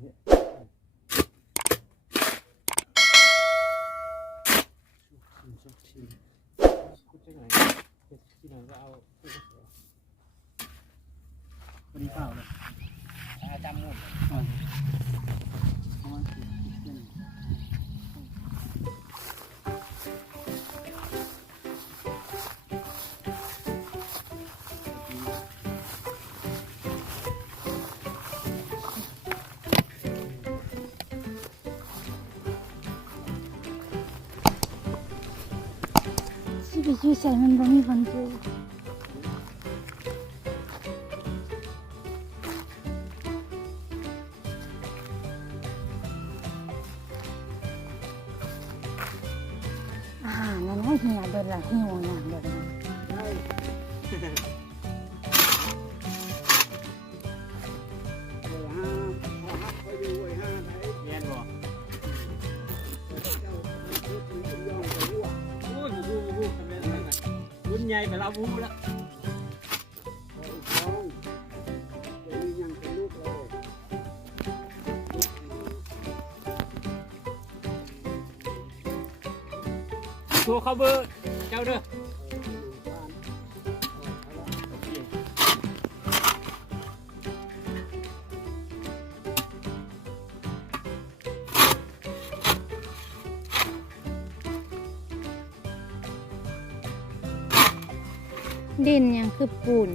วันนี้เปล่าเลยจำหมดที่ไปช่วยใส่มันบ่มีคนช่วยอาหารนั่นให้เหี่ยวเบิดละหิวน้ำเบิดรุ่นใหญ่ไปแล้ววูแล้วตัวเขาเบอร์เจ้าเด้อดินยังคือปูน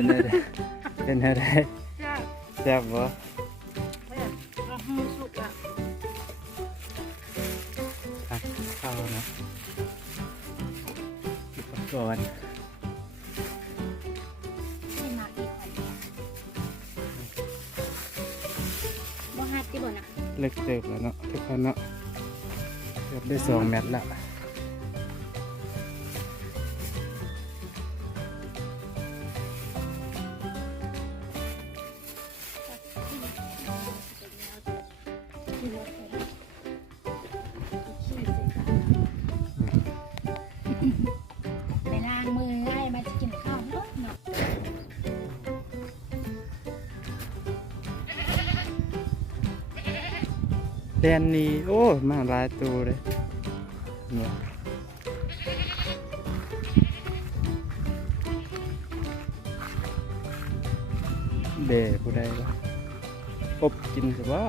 เป็นอะไรเป็นอะไร จ้า แซ่บบ่ เราหูสุกอ่ะ ผักข้าวนะอุปกรณ์ ให้มาอีกบ่ฮัดที่บ่น่ะ เล็กเติบแล้วเนาะทุกคนเนาะเกือบได้2 เม็ดละไปล้างมือไอ้มากินข้าวรถเนาะ แดนนี้โอ้มาหลายตัวเลยเนี่ยเบะผู้ใดวะอบกินสิบ่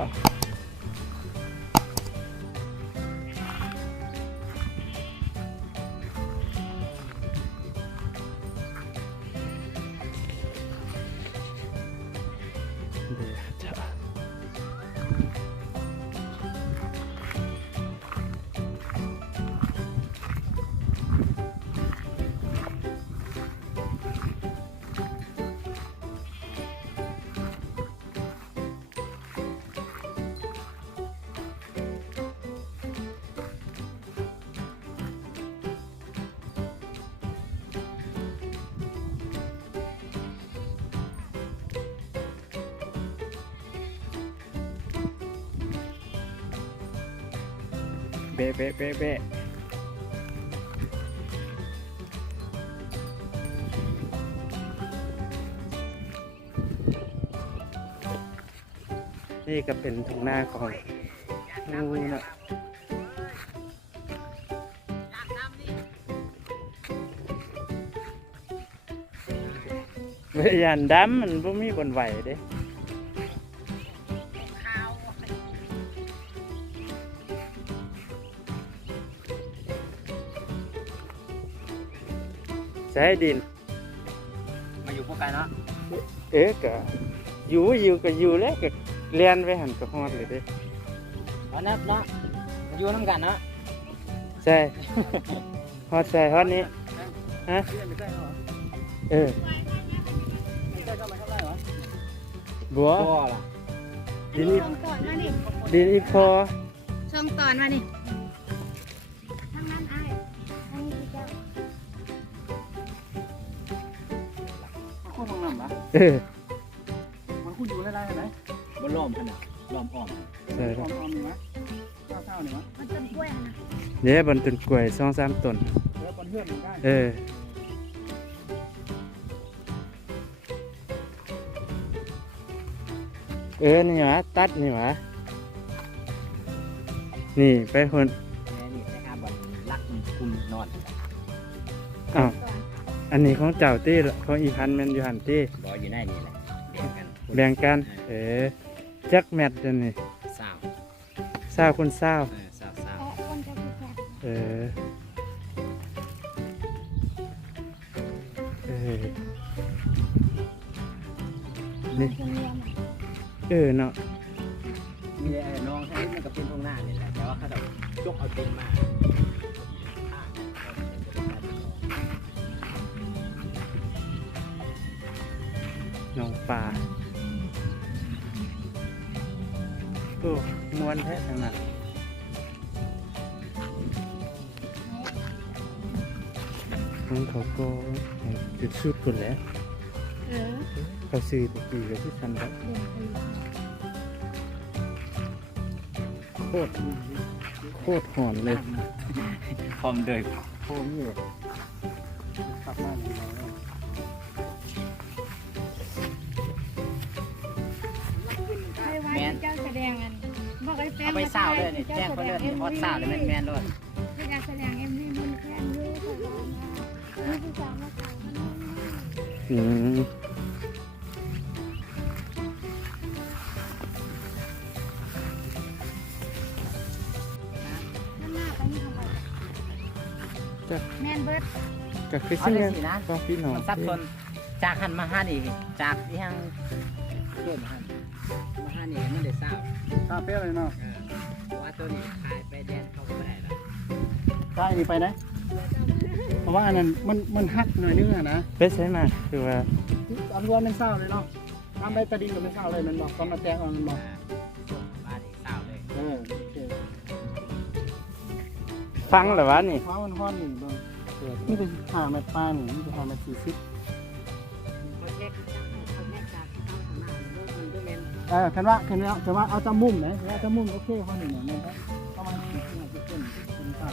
เบะจ้ะ เบะเบะเบะเบะนี่ก็เป็นทุ่งนาของงูนะเวลาดำมันบ่มีบนไหวเด้ใช้ดิน มาอยู่พวกกันเนาะ เอ๊ะก็อยู่ก็อยู่แล้วก็เรียนไปหันก็ฮอดเลยเด้ เอาเนาะเนาะมาอยู่น้ำกันเนาะ ใช่ ฮอดใช่ฮอดนี้ฮะ เพื่อนไม่ใช่เหรอ เออ ไม่ใช่ก็มาเท่าไหร่เหรอ บัว ตัวล่ะ ดินอี ช่องตอนมานี่ ดินอีพอ ช่องตอนมานี่ทางนั้นไอ้ทางนี้พี่เจ้า มันคู่มึงนำปะ เออ มันคู่อยู่ได้ไรไหนบนล้อมขนาดล้อมอ้อม ใช่ อ้ แล้ อ ว มอ้อมนี่มั้ยข้าวนี่มั้ย มันต้นกล้วยนะ เดี๋ยวบนต้นกล้วย2-3ต้น แล้วบนเพื่อนมันได้ เออ เออ นี่หวะตัดนี่หวะนี่ไปคน นี่ใช่ครับบนรักคุมนอน อ้าวอันนี้ของเจ้าตี้ของอีพันแมนอยู่หันตี้ บออยู่ในนี่แหละแบ่งกัน แบ่งกัน เออจักแมทเดี๋ยวนี่ สาว เศร้าคนเศร้า สาวสาว แค่คนจะคือแค่ เออ เออ นี่ คนเรียน เออเนาะ มีน้องใช้มันก็เป็นตรงหน้านี่แหละแต่ว่าเขาจะยกเอาเต็มมา น้องป่าโอ้มวนแท้ทางนั้นน้องเขาก็จุดสุดคนแล้ว เออ เขาซื้อตะกี้กับพี่ชันแล้ว เรียนไปเลย โคตรหอนเลย พร้อมเลย โคตรนี่แบบขับมาดีเลย ให้ไว้เจ้าแสดงอันบอกให้แฟน เอาไปเศร้าเลยนี่แจ้งเขาเลยนี่ฮอตเศร้าเลยแมนๆเลย ให้การแสดงเอ็มวีบนแคนยูของเรานี่คือการมาถ่ายมัน อืม นั่นหน้าไปนี่ทำไม จ้ะ แมนเบิร์ด กับคริส เอา เตี เลย ยน สินะ ก็พี่น้อง มันซับซ้อน จากหันมาห้านี่จากยังเกินหันมาห้านี่มันได้ทราบ คาเฟ่เลยเนาะ ว่าตัวนี้ขายไปแดนเขาก็ไม่ได้ละ ใช่นี่ไปนะเพราะว่าอันนั้นมันหักหน่อยนึงอะนะ เป็ดใช่ไหมคือว่า อันรวมเป็นเศร้าเลยเนาะทำไปตะดินกับเป็นเศร้าเลยมันบอกตอนมาแตงออกมันบอก บ้านอีกทราบเลย โอเค ฟังเหรอวะนี่ ฟ้ามันห้อนนี่เบิ่งนี่คือหาเม็ดปลานี่นี่คือหาเม็ด40 เขาเช็คเขาแม่จากเขาทำงานมันด้วยเมน คันว่าเอาจำมุมนะว่าจำมุมโอเคเขาหนึ่งเนี่ยนะครับประมาณ40 เป็นเศร้า